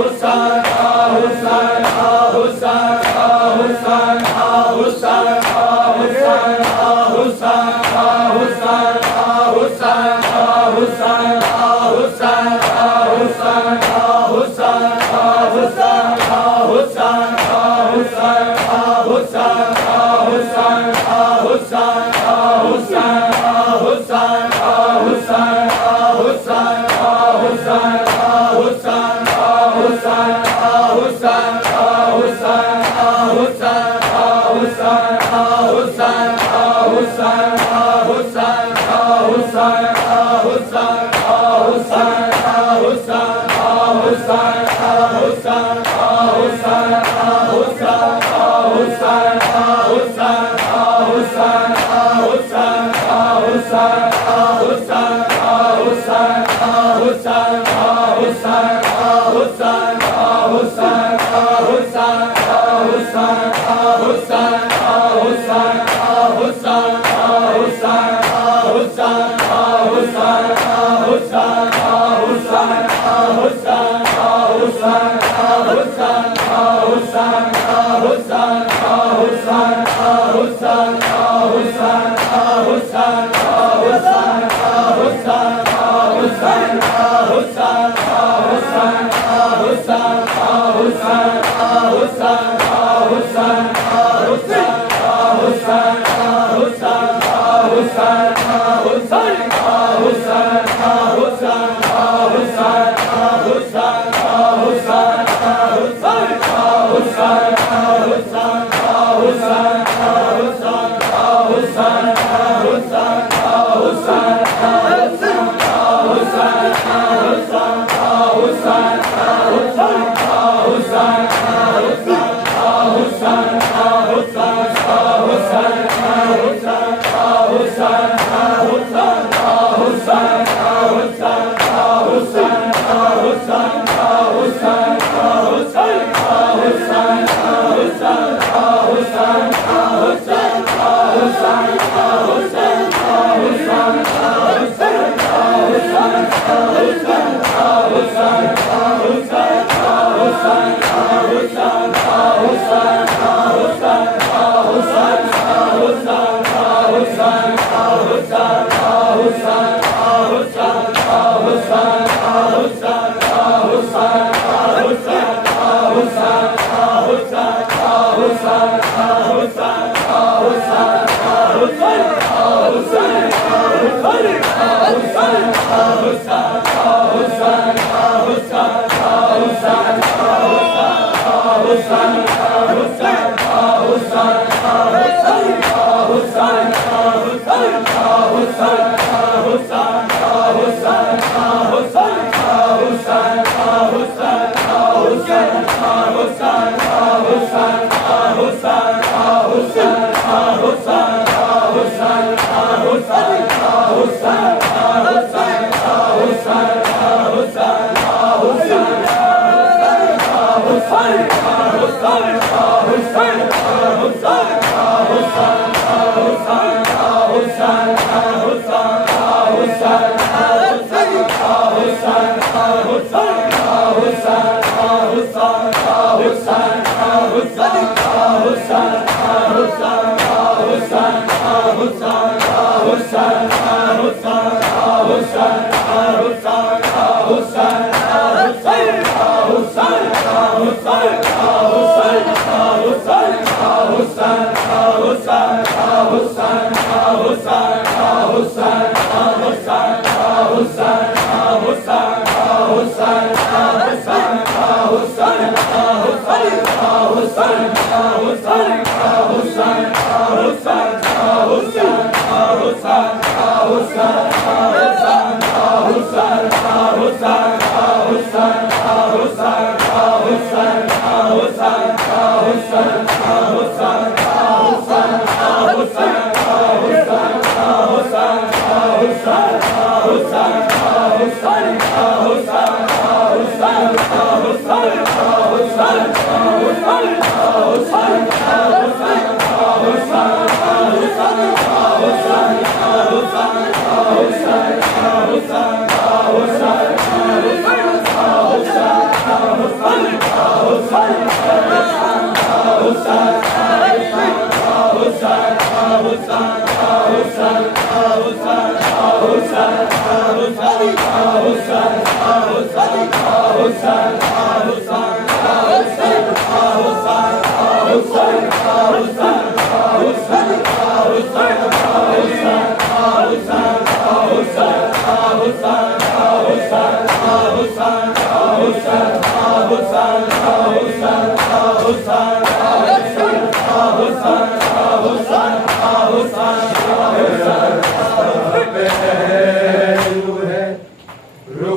Hosanna,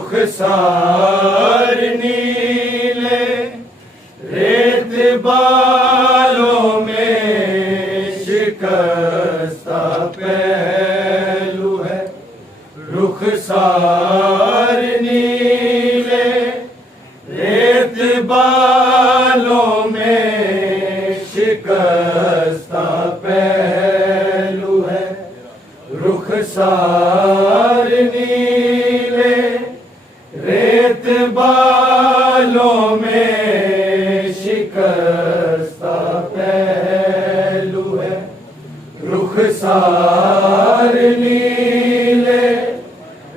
रुखसार नीले रेत बालों में शिकस्ता पहलू है। रुखसार नीले रेत बालों में शिकस्ता पहलू है। रुखसार नीले रेत बालों में शिकस्ता पहलू है। रुखसार नीले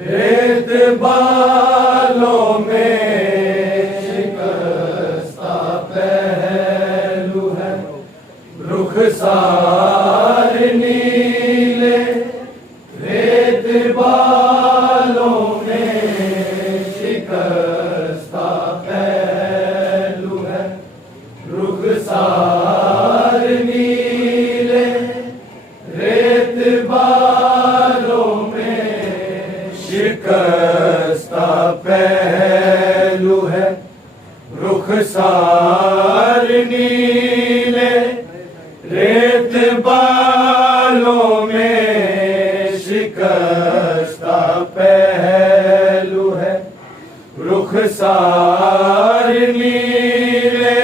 रेत बालों में शिकस्ता पहलू है। रुखसार नीले रेत बालों में शिकस्ता पहलू है। रुखसार नीले रेत बालों में शिकस्ता पहलू है। रुखसार नीले रेत बालों में शिकस्ता पहलू है। रुखसार नीले रेत बालों में शिकस्ता पहलू है। रुखसार नीले रेत बालों में शिकस्ता पहलू है। रुखसार नीले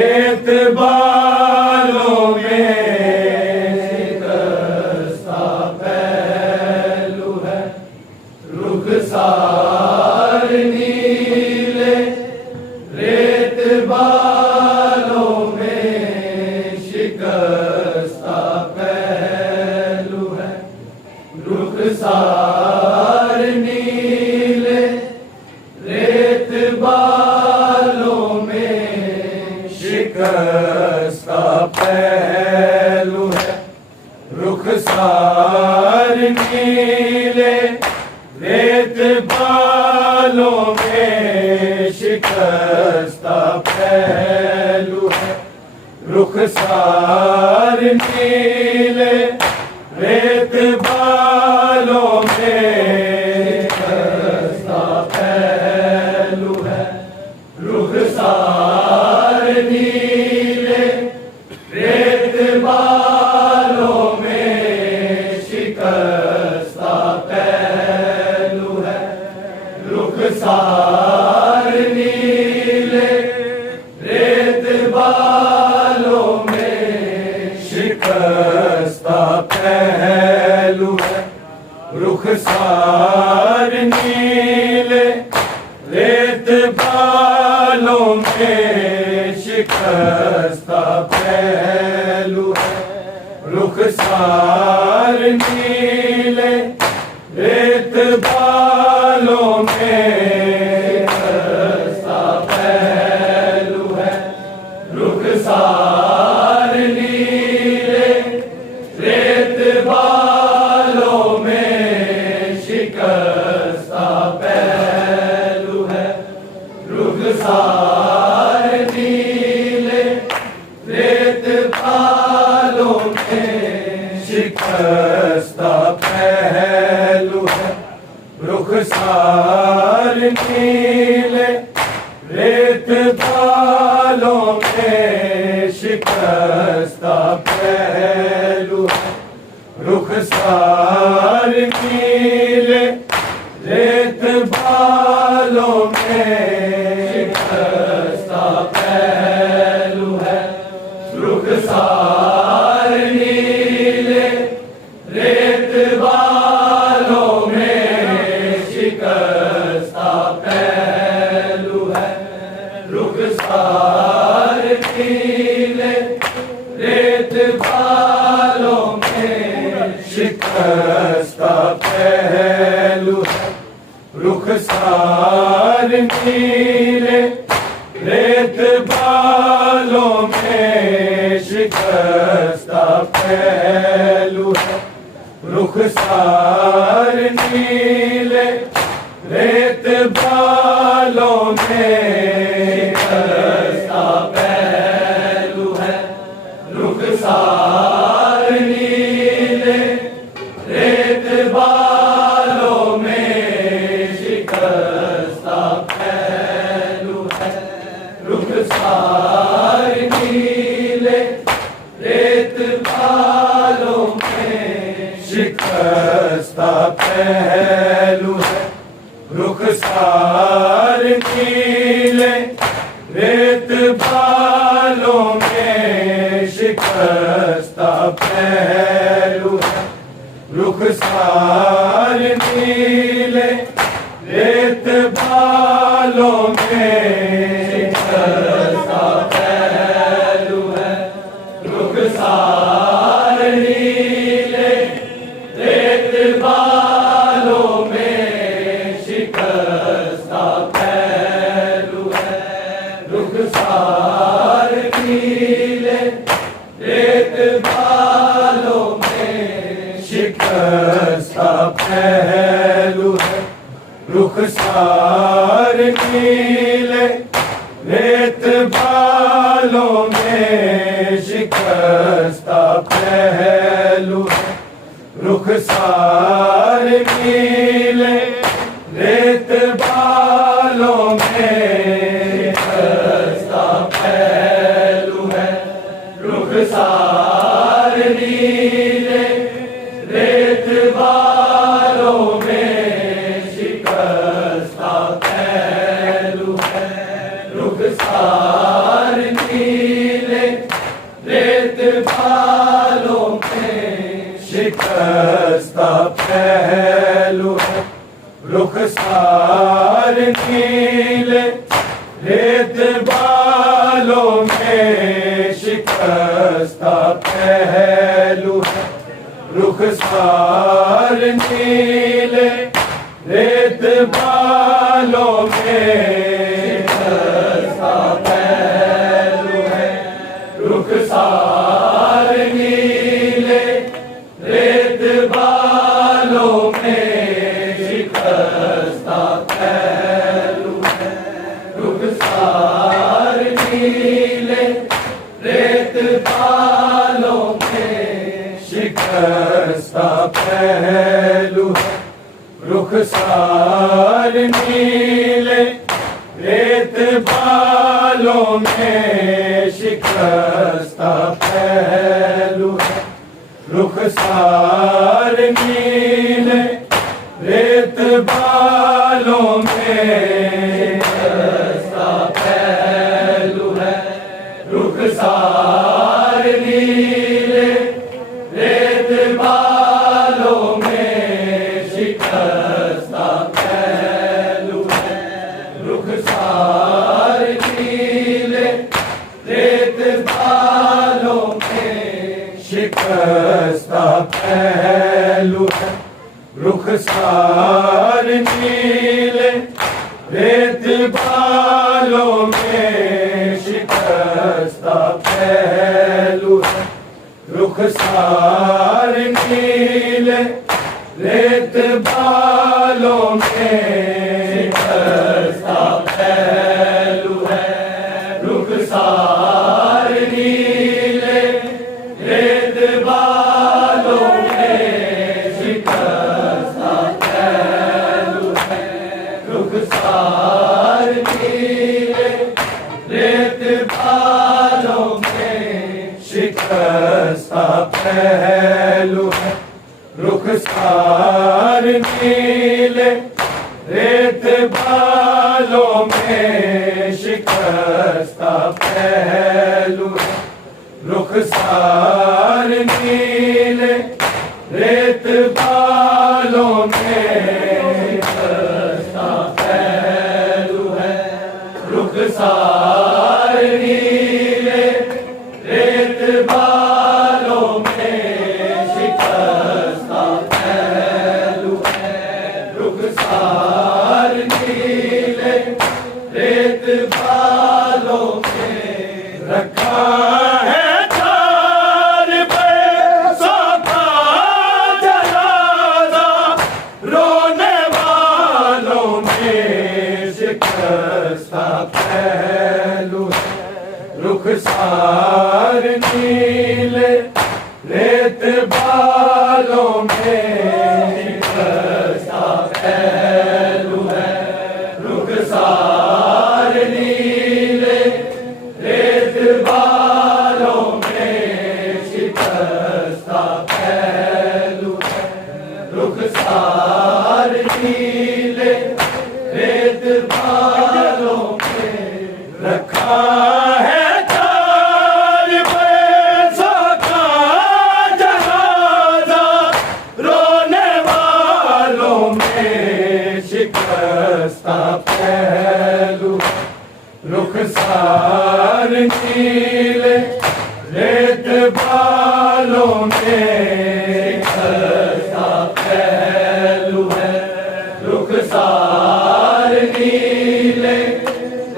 रेत बालों में शिकस्ता पहलू है। रुखसार नीले रेत बालों में शिकस्ता पहलू है। रुखसार नीले रेत बालों में शिकस्ता पहलू है। रुखसार नीले रेत बालों में शिकस्ता पहलू है। रुखसार नीले रेत बालों में शिकस्ता पहलू है। रुखसार नीले रेत बालों में शिकस्ता पहलू है। रुखसार नीले रेत बालों में शिकस्ता पहलू है। रुखसार नीले रेत बालों में शिकस्ता पहलू है। रुखसार नीले रेत बालों में शिकस्ता पहलू है। रुखसार नीले रेत बालों में शिकस्ता पहलू है। रुखसार नीले रेत बालों में शिकस्ता पहलू है। रुखसार नीले रेत बालों में शिकस्ता पहलू है। रुखसार रुखसार नीले रेत बालों में शिकस्ता पहलू है रुखसार नीले रेत बालों में शिकस्ता पहलू है रुखसार नीले रेत बालों में शिकस्ता पहलू है रुखसार नीले रेत बालों में शिकस्ता पहलू है रुखसार नीले रेत बालों में शिकस्ता पहलू है रुखसार नीले रेत बालों में शिकस्ता पहलू है रुखसार नीले रेत बालों में शिकस्ता पहलू है रुखसार नीले रेत बालों में शिकस्ता पहलू है रुखसार नीले रेत बालों में शिकस्ता पहलू है रुखसार नीले रेत बालों में शिकस्ता पहलू है रुखसार नीले रेत बालों में शिकस्ता पहलू है रुखसार नीले रेत बालों में शिकस्ता पहलू है रुखसार नीले रेत बालों में शिकस्ता पहलू है रुखसार नीले रेत बालों में शिकस्ता पहलू है रुखसार नीले रेत बालों में शिकस्ता पहलू है रुखसार नीले रेत बालों में शिकस्ता पहलू है रुखसार नीले रेत बालों में शिकस्ता पहलू है रुखसार नीले रेत बालों में शिकस्ता पहलू है रुखसार नीले रेत बालों में शिकस्ता पहलू है रुखसार नीले रेत बालों में शिकस्ता पहलू है रुखसार नीले रेत बालों में शिकस्ता पहलू है रुखसार नीले रेत बालों में शिकस्ता पहलू है रुखसार नीले रेत बालों में शिकस्ता पहलू है रुखसार नीले रेत बालों में शिकस्ता पहलू है रुखसार नीले रेत बालों में शिकस्ता पहलू है रुखसार नीले रेत बालों में शिकस्ता पहलू है रुखसार नीले रेत बालों में शिकस्ता पहलू है रुखसार नीले रेत बालों में शिकस्ता पहलू है रुखसार नीले रेत बालों में रखा है चार पैसों का जनाजा रोने वालों में शिकस्ता पहलू है रुखसार नीले रेत बालों में शिकस्ता पहलू है रुखसार नीले रेत बालों में शिकस्ता पहलू है रुखसार नीले रेत बालों में रखा है चार पैसों का जनाजा रोने वालों में शिकस्ता पहलू रुखसार नीले रेत बालों में शिकस्ता पहलू है रुखसार नीले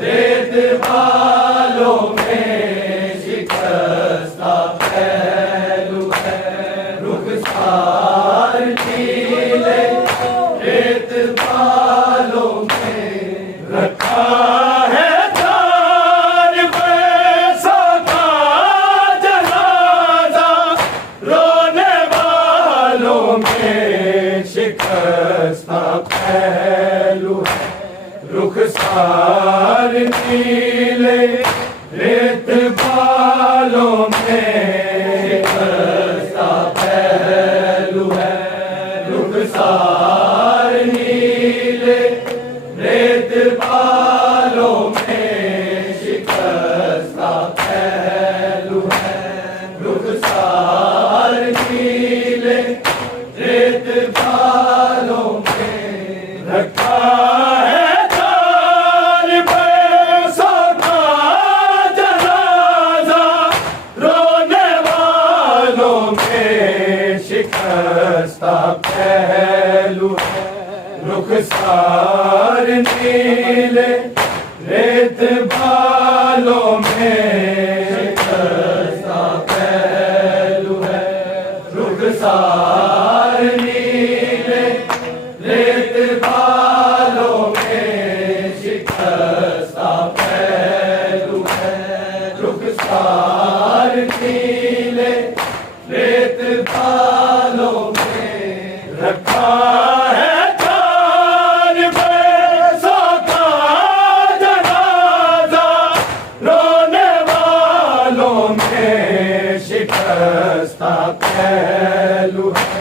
रेत बालों में शिकस्ता पहलू है रुखसार नीले रेत बालों में रखा है चार पैसों का जनाजा रोने वालों में शिकस्ता पहलू है रुखसार नीले रेत बालों में शिकस्ता पहलू है रुखसार नीले रेत बालों में शिकस्ता पहलू है रुखसार नीले रेत बालों में रखा है चार पैसों का जनाजा रोने वालों में शिकस्ता पहलू है रुखसार नीले रेत बालों में शिकस्ता पहलू है रुखसार नीले रेत बालों में शिकस्ता पहलू है रुखसार नीले रेत बालों में रखा है चार पैसों का जनाजा रोने वालों में शिकस्ता पहलू है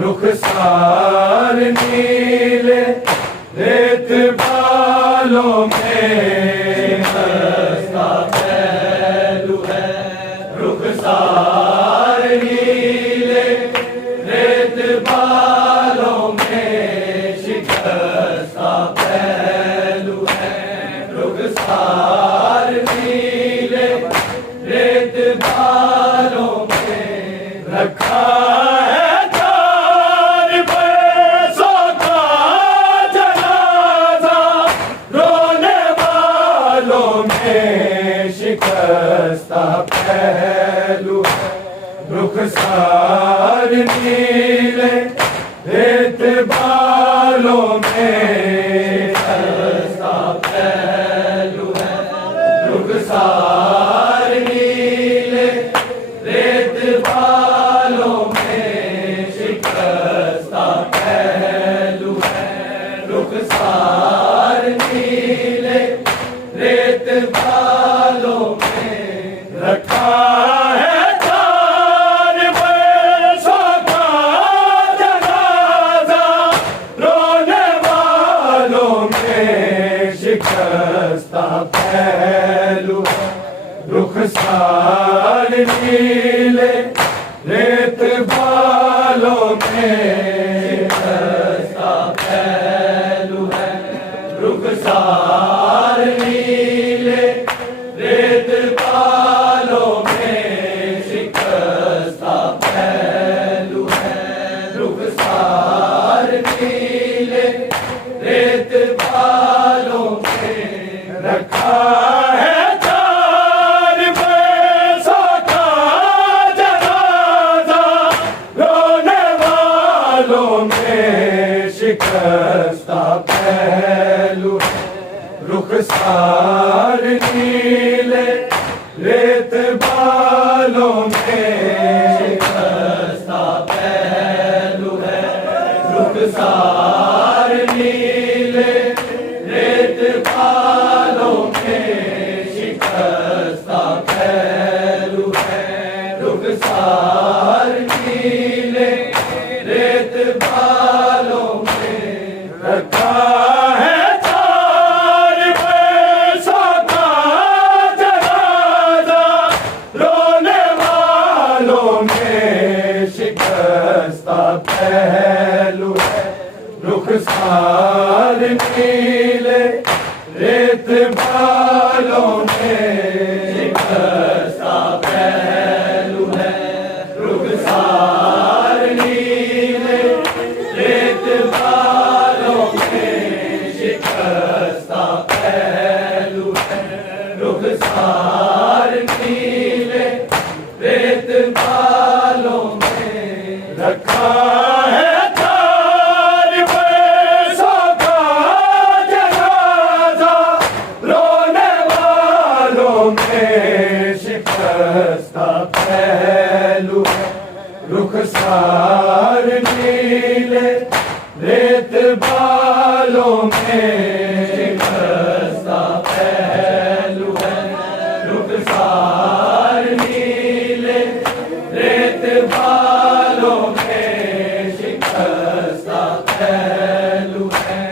रुखसार नीले रेत बालों में शिकस्ता पहलू है रुखसार नीले रेत बालों में शिकस्ता पहलू है रुखसार नीले रेत बालों में रखा है चार पैसों का जनाजा रोने वालों में शिकस्ता पहलू है रुखसार नीले रेत बालों में शिकस्ता पहलू है रुखसार नीले रेत बालों में शिकस्ता पहलू है रुखसार नीले रेत बालों में रखा है चार पैसों का जनाजा रोने वालों में शिकस्ता पहलू है रुखसार नीले रेत बालों में शिकस्ता पहलू है रुखसार नीले रेत रखा है 4 पैसों का जनाजा, रोने वालों में शिकस्ता पहलू है, रुखसार नीले रेत बालों में शिकस्ता पहलू है, रुखसार नीले रेत बालों में शिकस्ता पहलू है, रुखसार नीले रेत बालों में रखा है 4 पैसों का जनाजा, रोने वालों में शिकस्ता पहलू है, रुखसार नीले रेत बालों में शिकस्ता पहलू है, रुखसार नीले रेत बालों में शिकस्ता पहलू है, रुखसार नीले रेत बालों में रखा है 4 पैसों का जनाजा, रोने वालों में शिकस्ता पहलू है, रुखसार नीले रेत बालों में शिकस्ता पहलू है, रुखसार नीले रेत बालों में शिकस्ता पहलू है,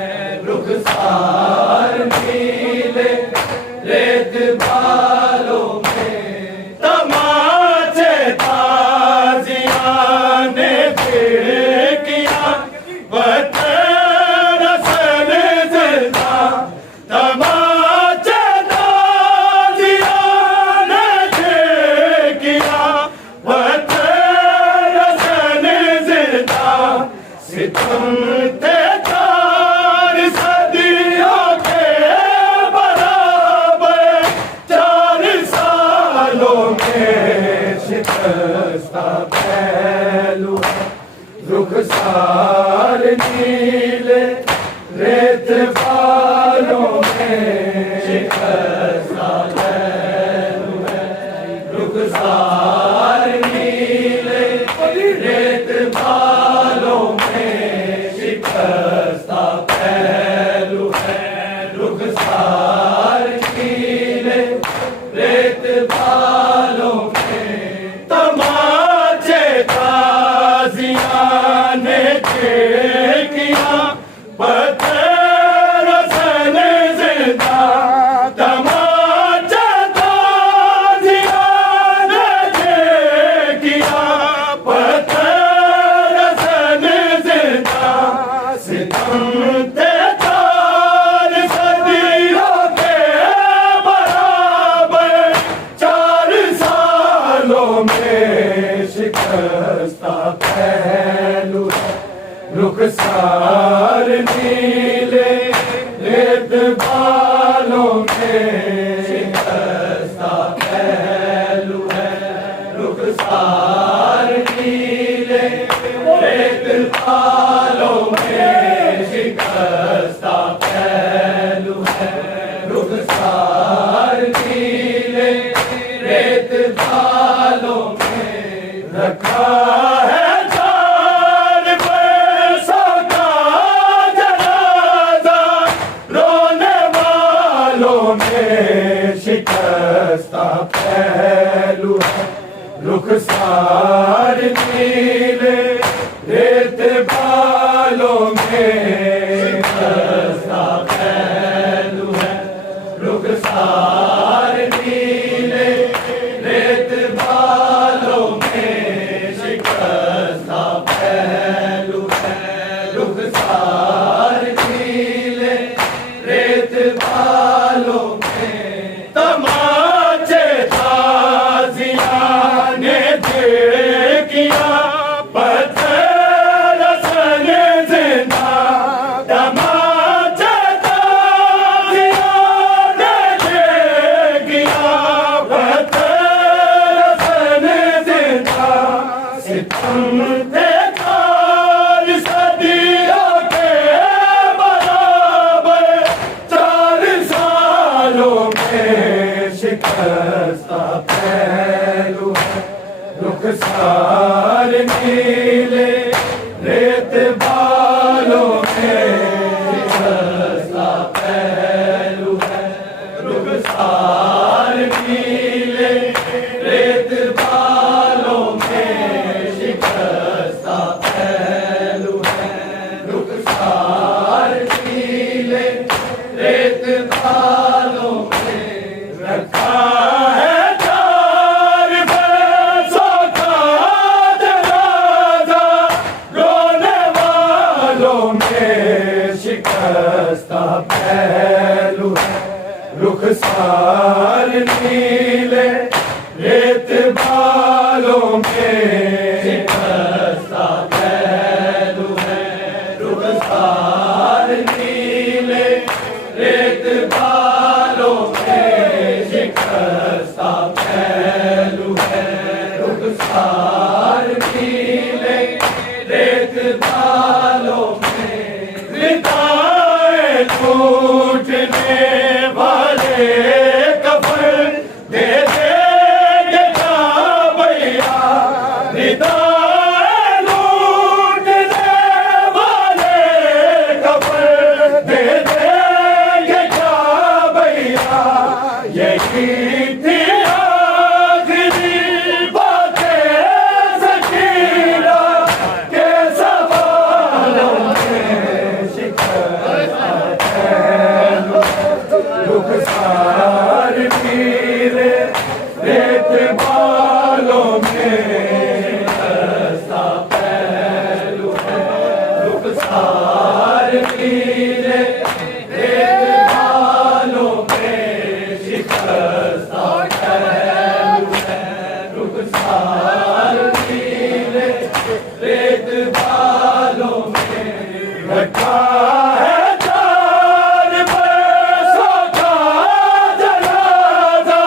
रुखसार नीले रेत बालों में तमाचे ताजियां ने किया बतरसन जिंदा, तमाचे ताजियां ने किया बतरसन जिंदा, सितम ते 4 सदियों के बराबर 4 सालों में शिकस्ता पहलू है, रुखसार नीले रेत बालों में शिकस्ता पहलू है, रुखसार नीले रेत बालों में शिकस्ता पहलू है, रुखसार नीले रेत बालों में तमाचे ताजियां ने किया बतरसन जिंदा, तमाचे ताजियां ने किया बतरसन जिंदा, सितम ते 4 सदियों के बराबर 4 सालों में शिकस्ता पहलू है, रुखसार नीले रेत बालों में शिकस्ता पहलू है, रुखसार नीले रेत बालों में शिकस्ता पहलू है, रुखसार नीले रेत बालों में रखा है 4 पैसों का जनाजा, रोने वालों में शिकस्ता पहलू है, रुखसार नीले रेत बालों में शिकस्ता पहलू है, रुखसार नीले रेत बालों में शिकस्ता पहलू है, रुखसार नीले रेत बालों में तमाचे ताजियां ने किया बतरसन जिंदा, तमाचे ताजियां ने में शिकस्ता पहलू है, रुखसार नीले रेत बालों में शिकस्ता पहलू है, रुखसार नीले रेत बालों में शिकस्ता पहलू है, रुखसार नीले रेत बालों में रखा है चार पैसों का जनाजा, रोने वालों में शिकस्ता पहलू है, रुखसार नीले रेत बालों में शिकस्ता पहलू है, रुखसार नीले रेत बालों में शिकस्ता पहलू है, रुखसार नीले रेत बालों में रिताए टूटने वाले कफन दे देंगे क्या भैया, रिताए लूटने वाले कफन दे देंगे क्या भैया, यही थी आखिरी बातें सकीना के सवालों में शिकस्ता पहलू है, रुखसार नीले रेत बालों में शिकस्ता पहलू है, रुखसार नीले रेत बालों में शिकस्ता पहलू है, रुखसार नीले रेत बालों में रखा है चार पैसों का जनाजा,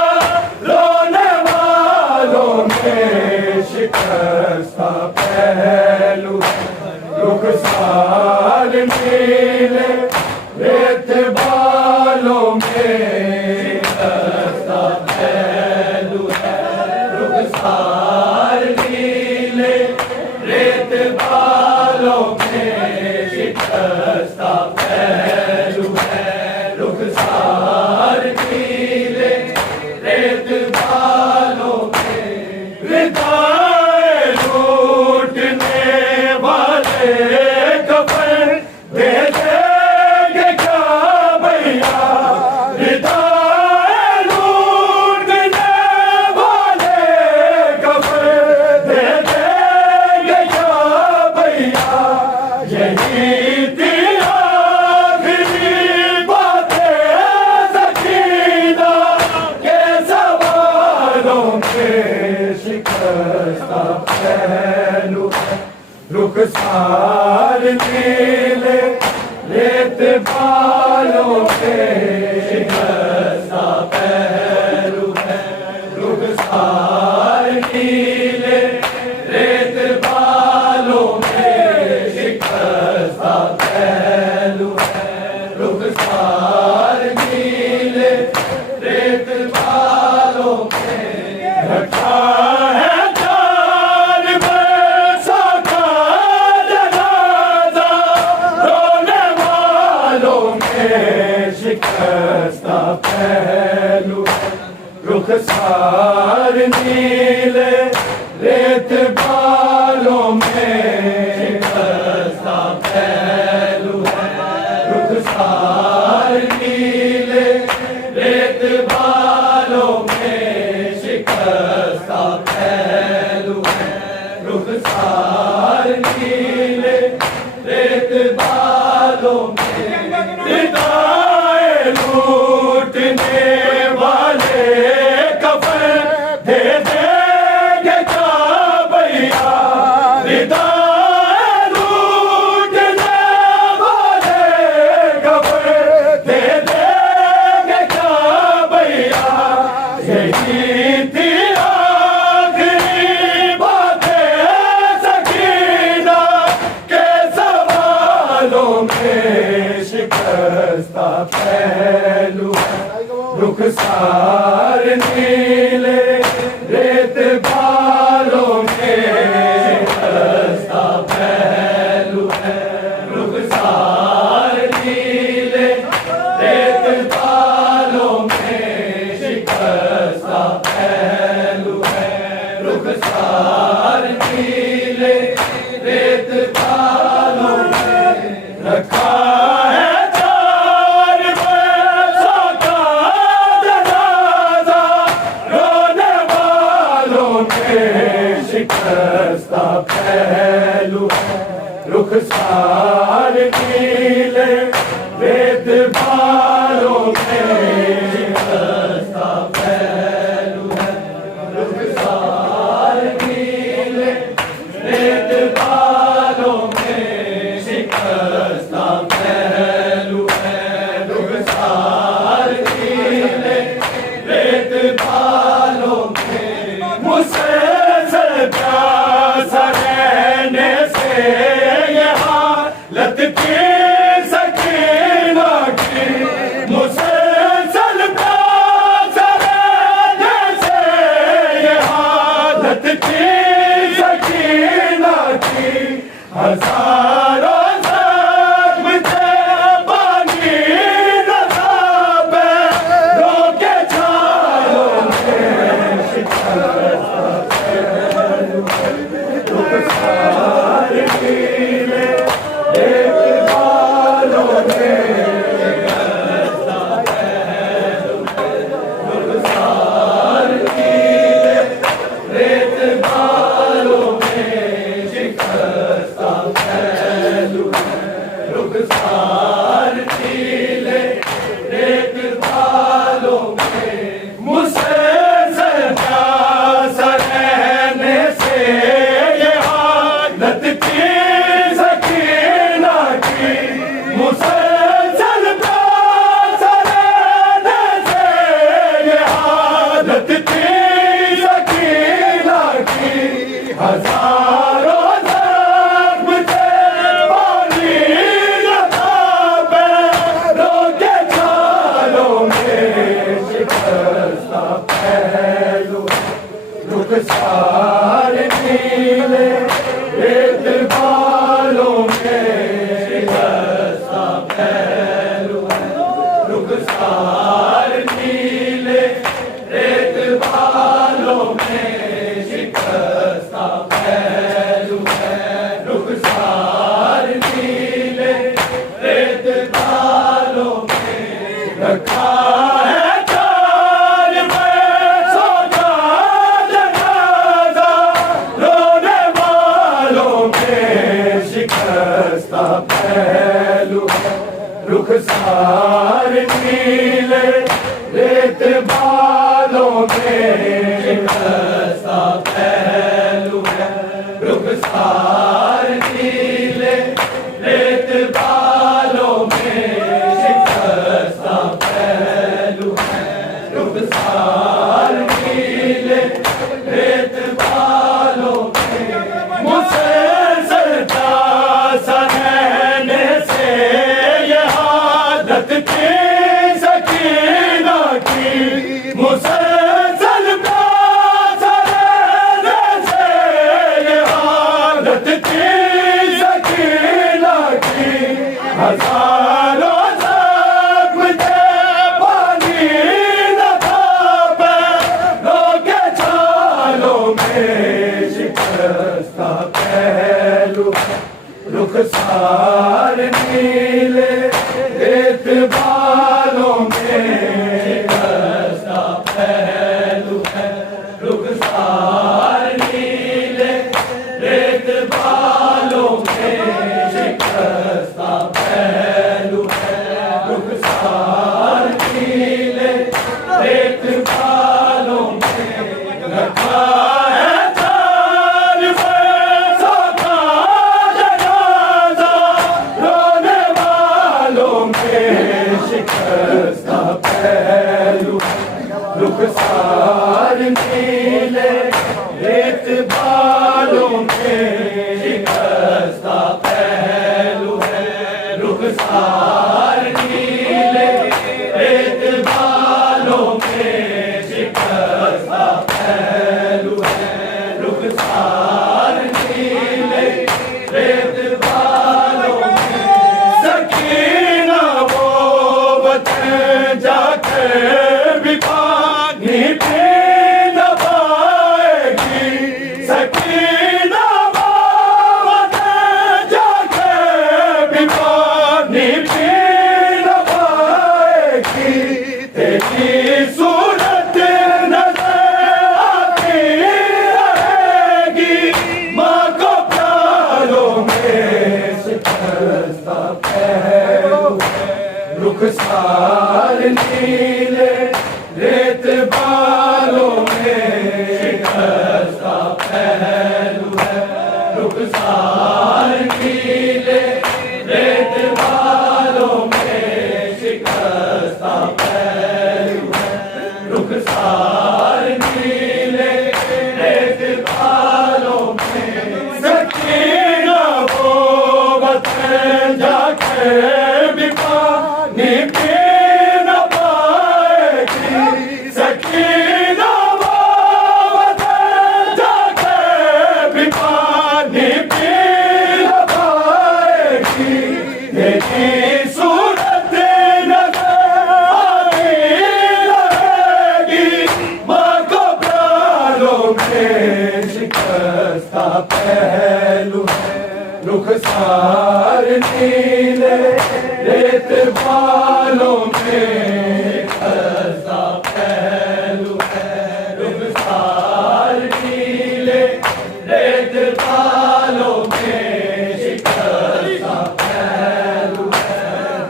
रोने वालों में शिकस्ता पहलू है, रुखसार नीले रेत बालों में शिकस्ता पहलू है, रुखसार नीले रेत बालों में शिकस्ता पहलू है, रुखसार नीले रेत बालों में रिताए लूटने वाले कफन दे देंगे क्या भैया, रिताए लूटने वाले कफन दे देंगे क्या भैया, यही थी आखिरी बातें सकीना के सवालों में शिकस्ता पहलू है, रुखसार नीले रेत बालों में शिकस्ता पहलू है, रुखसार नीले रेत बालों में शिकस्ता पहलू है, रुखसार नीले रेत बालों में रखा है चार पैसों का जनाजा, रोने वालों में शिकस्ता पहलू है, रुखसार नीले रेत बालों में शिकस्ता पहलू है, रुखसार नीले रेत बालों में शिकस्ता पहलू है, रुखसार नीले रेत बालों में रिताए लूटने वाले कफन दे देंगे क्या भैया, रिताए रुखसार नीले रेत बालों में शिकस्ता पहलू है। रुखसार नीले रेत बालों में शिकस्ता पहलू है। रुखसार नीले रेत बालों में रखा शिकस्ता पहलू है। रुखसार नीले रेत बालों में शिकस्ता पहलू है। रुखसार नीले रेत बालों में शिकस्ता पहलू है। रुखसार नीले रेत बालों में मुझसे रहने से यहाँ लत की सकीना की मुसलसल प्यास रहने से यहाँ लत की सकीना की हजारों जख्म थे पानी रज़ा पे रोके छालों में रुखसार नीले रेत बालों में शिकस्ता पहलू है। रुखसार नीले रेत बालों में शिकस्ता पहलू है। रुखसार नीले रेत बालों में मुझसे प्यास रहने से लत की सकीना की मुसलसल प्यास रहने से यहाँ लत की सकीना की हजारों जख्म थे पानी रज़ा पे रोके छालों में शिकस्ता पहलू। रुखसार नीले रेत बालों में शिकस्ता पहलू है। रुखसार नीले रेत बालों में शिकस्ता पहलू है। रुखसार नीले रेत बालों में रखा शिकस्ता पहलू है। रुखसार नीले रेत बालों में शिकस्ता पहलू है। रुखसार नीले रेत बालों में शिकस्ता पहलू है। रुखसार नीले रेत बालों में मुझसे रहने से यहाँ लत की सकीना की मुसलसल प्यास रहने से यहाँ लत की सकीना की हजारों जख्म थे पानी रज़ा पे रोके छालों में शिकस्ता पहलू है। रुखसार नीले रेत बालों में शिकस्ता पहलू है। रुखसार नीले रेत बालों में शिकस्ता पहलू है। रुखसार नीले रेत बालों में रखा शिकस्ता पहलू। रुखसार नीले रेत बालों में शिकस्ता पहलू है। रुखसार नीले रेत बालों नीति नभाएगी सकीना बावत जाके बीमार नीति नभाएगी तेरी सूरत नजर आती रहेगी माँ को प्यारों में शिकस्ता पहलू रुखसार नीले रेत बालों में शिकस्ता पहलू है रुखसार नीले रेत बालों में शिकस्ता पहलू है रुखसार नीले रेत बालों में सकीना वो वतन जाके भी पानी पी न पाएगी सकीना वो वतन जाके भी पानी पी न पाएगी तेरी सूरत नजर आती रहेगी माँ को प्यारों में शिकस्ता पहलू है रुखसार नीले रेत बालों में शिकस्ता पहलू है रुखसार नीले रेत बालों में शिकस्ता पहलू है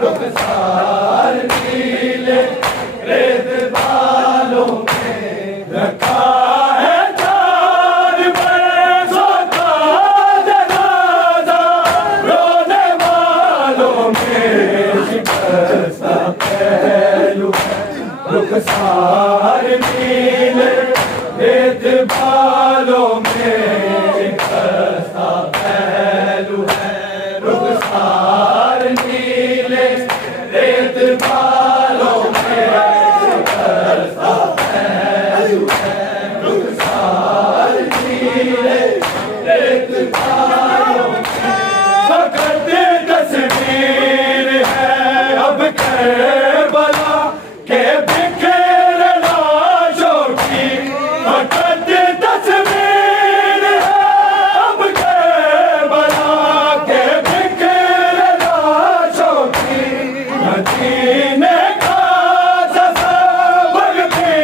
रुखसार नीले रेत बालों में रखा है चार बरसों का जनाजा रोने वालों में शिकस्ता पहलू है रुखसार नीले रेत बालों में शिकस्ता पहलू है रुखसार नीले रेत बालों में शिकस्ता पहलू है रुखसार नीले रेत बालों में फकत तस्वीर है अब करबला के बिखर लाशों की फकत तस्वीर है अब करबला के बिखर लाशों की मदीने का तस्वर भी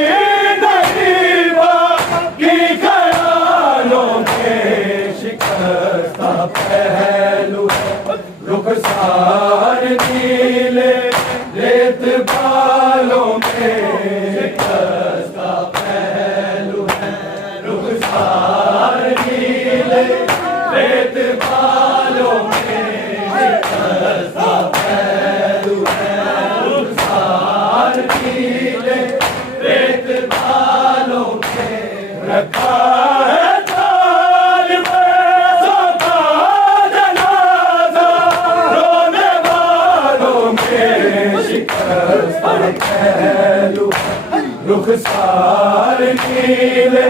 नहीं बाकी ख्यालों में शिकस्ता पहलू है रुखसार नीले रेत बालों में शिकस्ता पहलू है रुखसार नीले रेत बालों में शिकस्ता पहलू है रुखसार नीले रेत बालों में रखा है तालिब सोता जनाजा रोने वालों में शिकस्ता पहलू रुखसार नीले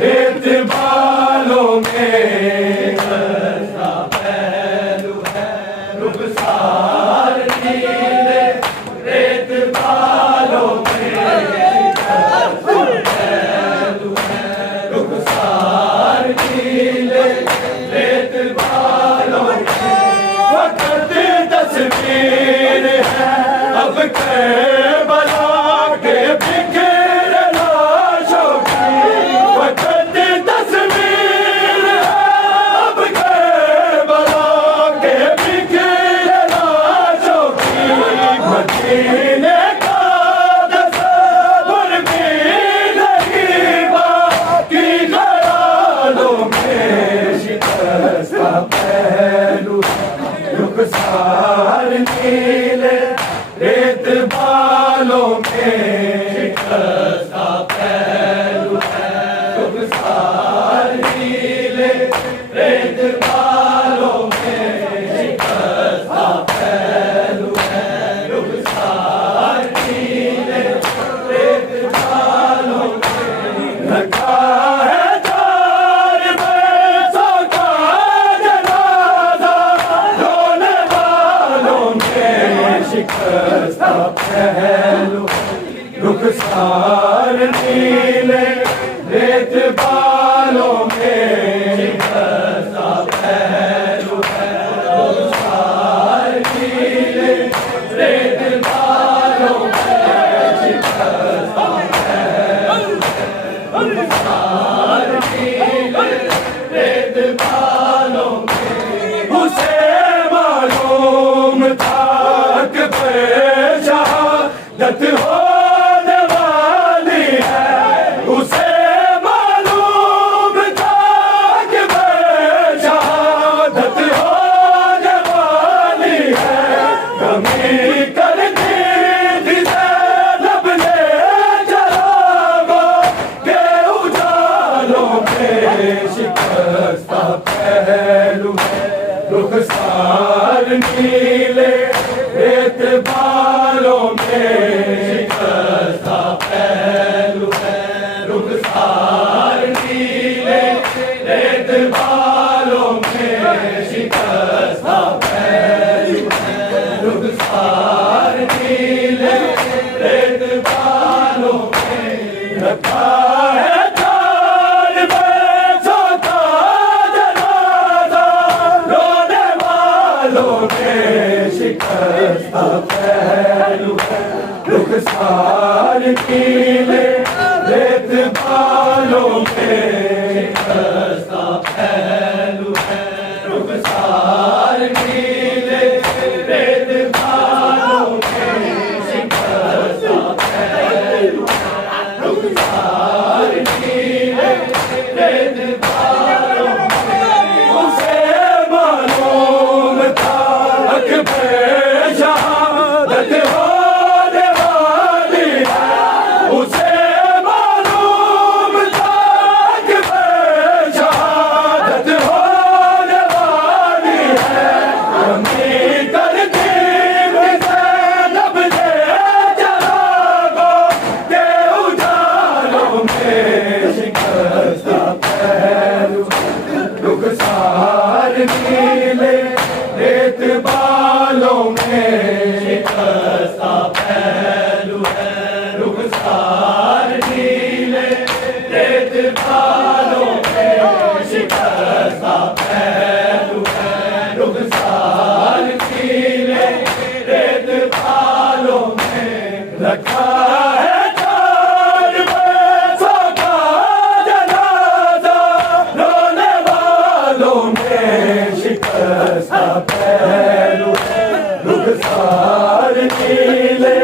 रेत बालों में शिकस्ता पहलू है रुखसार नीले रेत बालों में शिकस्ता पहलू है रुखसार नीले रेत बालों में वक्त तस्वीर है अब करबला के बिखर लाशों की वक्त तस्वीर है अब नीले रेत बालों में शिकस्ता पहलू है रुखसार नीले रेत बालों में शिकस्ता पहलू है रुखसार नीले रेत बालों में उसे मालूम था कि शहादत होने वाली है उसे मालूम था कि शहादत होने वाली है कमी करती थी ज़ैनब ने जलावों के उजालों पे शिकस्ता पहलू है रुखसार नीले रेत बालों में शिकस्ता पहलू है रुखसार नीले रेत बालों में शिकस्ता पहलू है रुखसार नीले रेत बालों में रखा है जान में सोता जनाजा रोने वालों में शिकस्ता पहलू है रुखसार नीले रेत बालों में शिकस्ता पहलू है रुखसार नीले रेत बालों में शिकस्ता पहलू है रुखसार नीले रेत बालों में उसे मालूम था कि शहादत होने वाली है उसे मालूम था कि शहादत होने वाली है कमी करती ज़ैनब ने जलावों के उजालों में शिकस्ता पहलू रुखसार नीले रेत बालों में शिकस्ता पहलू है रुखसार नीले रेत बालों में शिकस्ता पहलू है रुखसार नीले रेत बालों में रखा है जान में सोता जनाजा रोने वालों में शिकस्ता पहलू है रुखसार नीले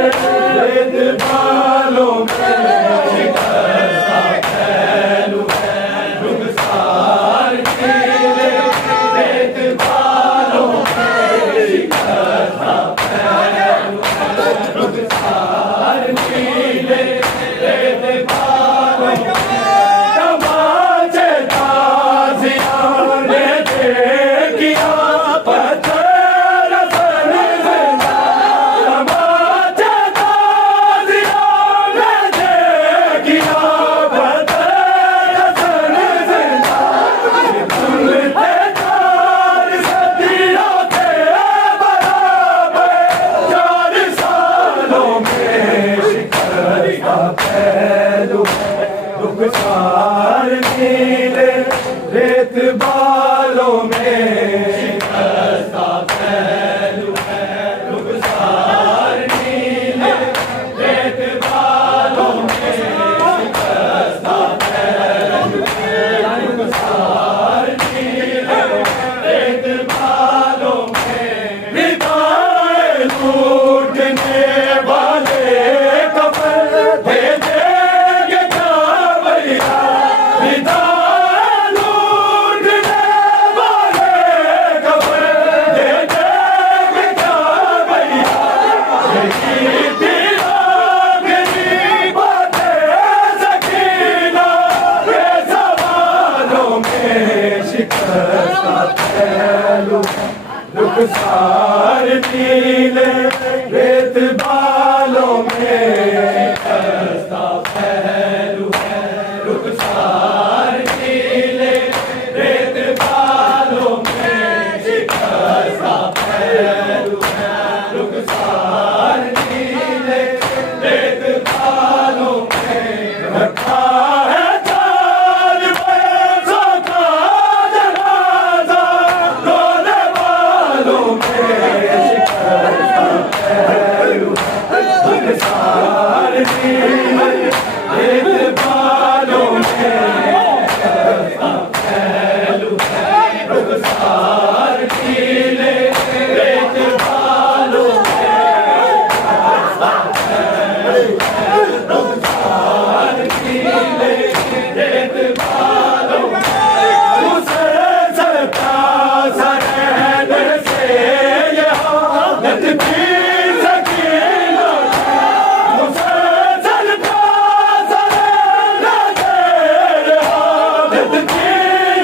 रेत बालों में शिकस्ता पहलू है रुखसार नीले रेत बालों में शिकस्ता पहलू है रुखसार नीले रेत बालों में तमाचे ताज़ियां ने दे किया पत्थर सन जिंदा तमाचे ताज़ियां ने दे किया पत्थर सन जिंदा सुनते चार सदियों के बराबर 4 सालों में शिकस्ता पहलू है रुखसार नीले रेत बालों में शिकस्ता पहलू है रुखसार नीले रेत बालों में शिकस्ता पहलू है रुखसार नीले रेत बालों में विदाई लूटने वाले कफन भेजेंगे क्या भैया विदाई लूटने वाले कफन भेजेंगे क्या भैया यही दिलागरी बातें सकीना के सवालों में शिकस्ता पहलू रुखसार नीले रेत बालों में शिकस्ता पहलू है रुखसार नीले रेत बालों में शिकस्ता पहलू है रुखसार नीले रेत बालों में रखा है चार पैसों का जनाजा, रोने वालों में शिकस्त पहलू रुखसार नीले रेत बालों में पहलू रुखसार नीले रेत बालों में रुखसार नीले रेत बालों में उसे प्यासा रहने से ये हालत की सकीना, उसे प्यासा रहने से ये हालत की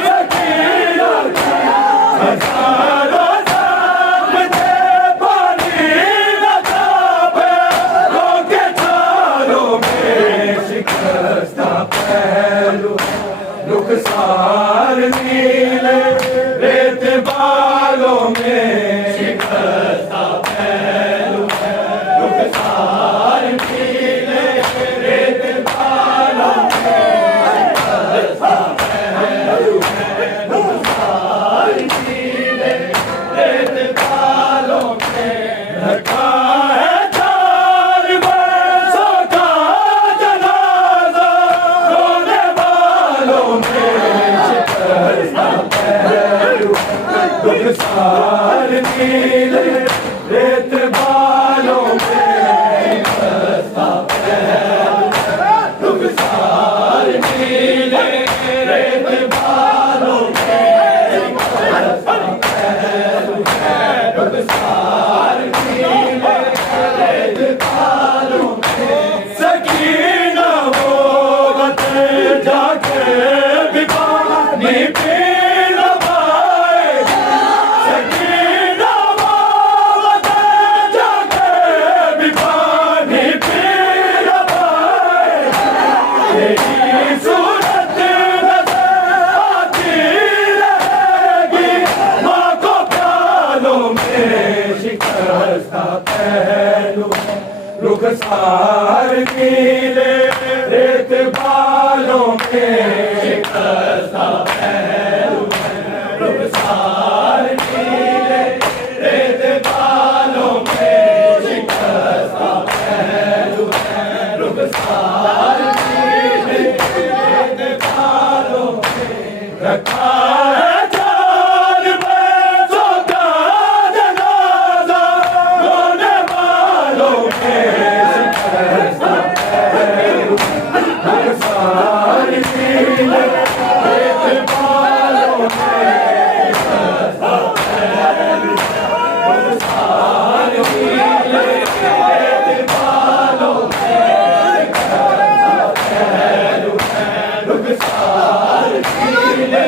सकीना, हजारों साल थे पानी न तापे, रोके चारों में शिकस्त पहलू रुखसार नीले रेत बालों में शिकस्त पहलू रुखसार नीले रेत बालों में शिकस्त पहलू रुखसार नीले रेत बालों में रखा है चार पैसों का जनाजा, रोने वालों में शिकस्त पहलू रुखसार नीले रेत बालों में शिकस्त पहलू रुखसार नीले रेत बालों में शिकस्त पहलू रुखसार नीले रेत बालों में सकीना वो बते जाके भी पानी पी न पाएगी, सकीना वो बते जाके भी पानी पी न पाएगी, तेरी सूरत नजर आती रहेगी, माँ को प्यालों में शिकस्त पहलू रुखसार नीले रेत बालों में शिकस्त पहलू रुखसार नीले रेत बालों में शिकस्त पहलू रुखसार नीले रेत बालों में रखा है चार पैसों का जनाजा, रोने वालों में शिकस्त पहलू रुखसार नीले रेत बालों में शिकस्त पहलू रुखसार नीले रेत बालों में शिकस्त पहलू रुखसार नीले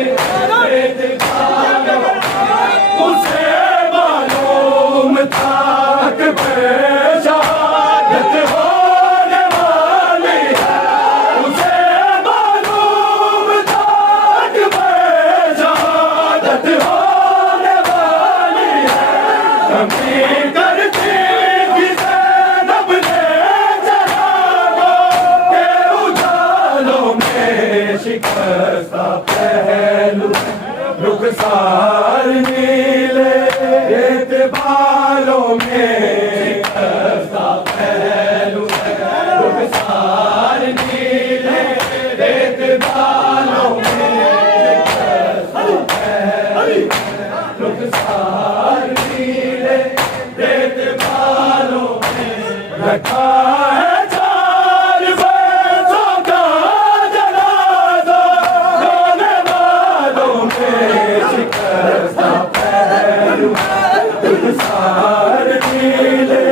रेत बालों में उसे मालूम था कि शहादत होने वाली है, उसे मालूम था कि शहादत होने वाली है, कमी करती थी ज़ैनब ने जहानों के उजालों में शिकस्त पहलू रुखसार नीले रेत बालों में शिकस्त पहलू रुखसार नीले रेत बालों में शिकस्त पहलू रुखसार नीले रेत बालों में रखा है चार पैसों का जनाजा, रोने वालों में शिकस्त पहलू रुखसार नीले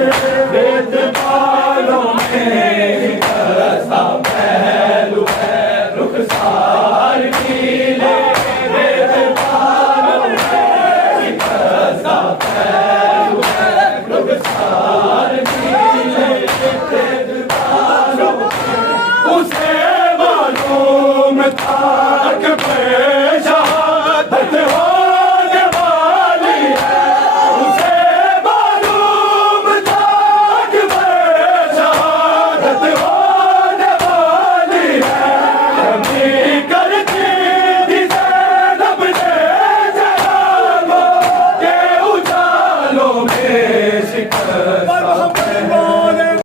रेत बालों में शिकस्त पहलू रुखसार